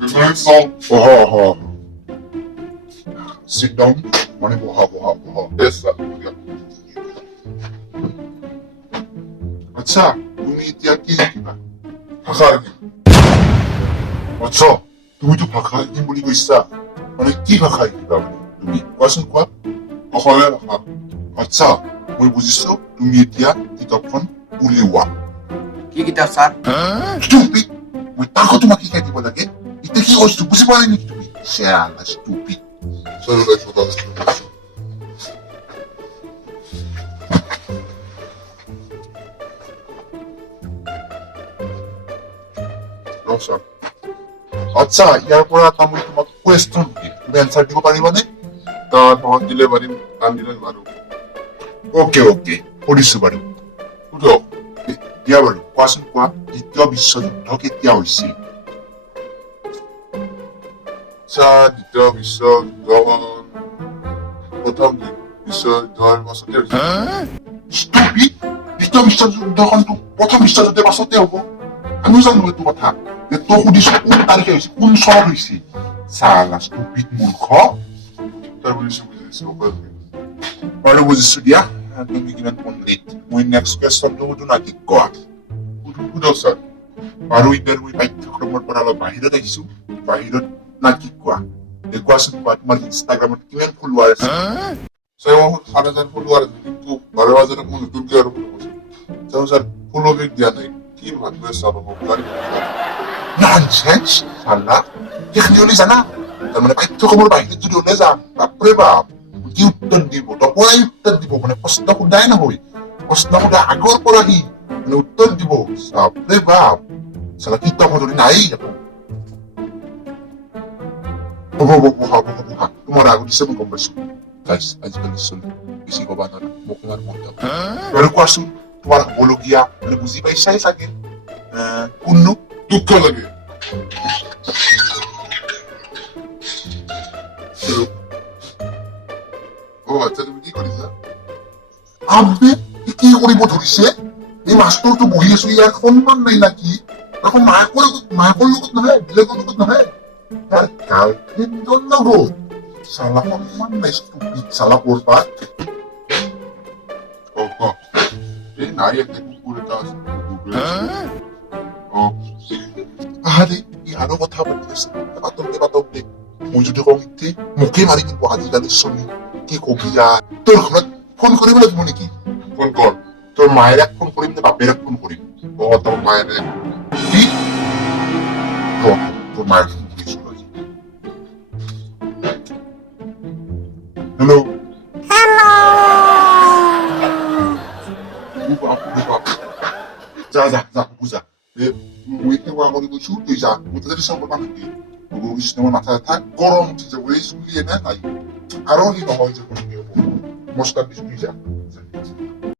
왜 그랬어? 어허허. Sit down. মানে বহা. 됐어. আচ্ছা, তুমি এতিয়া কি শিকিবা? ভাষা শিকিম। আচ্ছা, তুমিতো ভাষা শিকিম বুলি কৈছা। মানে কি ভাষা শিকিবা মানে তুমি? কোৱাচোন কোৱা। অসমীয়া ভাষা। আচ্ছা, মই বুজিছো তুমি এতিয়া কিতাপখন উলিওৱা। কি কিতাপ ছাৰ? Stupid! মই তাকো তোমাক শিকাই দিব লাগে। এতিয়া কি কৈছো বুজি পোৱা নাই নেকি তুমি? Shala, stupid. Sorry, guys, for that. No, sir. আচ্ছা, ইয়াৰ পৰা এটা মই তোমাক কুৱেশ্যন সুধিম। তুমি এনচাৰ দিব পাৰিবানে? তোমাক দিলে পাৰিম, টান দিলে নোৱাৰো। অকে, সুধিছো বাৰু। সুধক। দিয়া বাৰু, কোৱাচোন কোৱা, দ্বিতীয় বিশ্বযুদ্ধ কেতিয়া হৈছিল? আচ্ছা, দ্বিতীয় বিশ্বযুদ্ধখন প্ৰথম বিশ্বযুদ্ধৰ পাছতে হৈছিল। Stupid! দ্বিতীয় বিশ্বযুদ্ধখনতো প্ৰথম বিশ্বযুদ্ধৰ পাছতে হ'ব। আমিও জানো এইটো কথা। তই সুধিছো কোন তাৰিখে হৈছিল, কোন চনত হৈছিল। চালা stupid মূৰ্খ। তই বুজিছো। বাৰু বুজিছো দিয়া, তুমি কিমান পণ্ডিত। মই নেক্সট কুৱেশ্যনটো সুধো না কি কোৱা? সুধক ছাৰ। আৰু এতিয়া মই পাঠ্যক্ৰমৰ পৰা অলপ বাহিৰত আহিছো। বাহিৰত না কি কোৱা? কোৱাচোন কোৱা, তোমাৰ ইনষ্টাগ্ৰামত কিমান ফলোৱাৰ আছে? ছাৰ, মোৰ 7,000 ফলোৱাৰ আছে, কিন্তু 12,000 মই নতুনকৈ আৰু ফলো কৰিছো। ছাৰ, ফলো বেক দিয়া নাই। কি ভাবিবে ছাৰ মোক? ননচেন্স, চালা। সেইখিনি হ'লে জানা, তাৰমানে পাঠ্যক্ৰমৰ বাহিৰত যদি ওলাই যাম, বাপৰে বাপ, কি উত্তৰ দিব? তপৰাই উত্তৰ দিব, মানে প্ৰশ্ন সোধাই নহয়। প্ৰশ্ন সোধা আগৰ পৰা সি মানে উত্তৰ দিব। বাপৰে বাপ, চালা কিতাপ ধৰি নাই একো। হ'ব, বহা। তোমাৰ আগত দিছে মই গম পাইছো। গাইছ, আজিকালি চলি বেছি কবা নোৱাৰা, মোক ইমান মন যাব। আৰু কোৱাচোন, তোমাৰ হ'বলগীয়া মানে বুজি পাইছাই চাগে। কোননো দুখ লাগে? আচ্ছা, তুমি কি কৰিছা? আবে, কি কৰিব ধৰিছে? এই মাষ্টৰটো বহি আছো, ইয়াৰ সন্মান নাই নাকি? আকৌ মাকৰ লগত নহয়, বেলেগৰ লগত নহয়, তাৰ গাৰ্লফ্ৰেণ্ডৰ লগত। চালা সন্মান নাই, stupid চালা কৰবাত। এই নাই, একটা কুকুর এটা আছে। আরে, ইয়ারও কথা পাতি আছে। পাতক দে। মই যদি কওঁ ইতে, মোকে মাৰি দিব আজিকালি চলি। কি কবি আৰ? তোৰ ঘৰত ফোন কৰিব লাগিব নেকি? ফোন কৰ। তোৰ মায়েৰ এক ফোন কৰিম নে বাপেৰ এক ফোন কৰিম? তোৰ মায়েৰ এক। কি? তোৰ মায়েৰ ফোন কৰিস আজি। হ্যালো। যা, বুঝা। মই এতিয়া কৰি গৈছো, তুই যা। মই তাতে চাব নাথাকি। আমার মাথা থাক গরম উঠে যাবো, এই চুলিয়ে না নাই। আরো কি নহয় যে মস্কার দিস, তুই যা।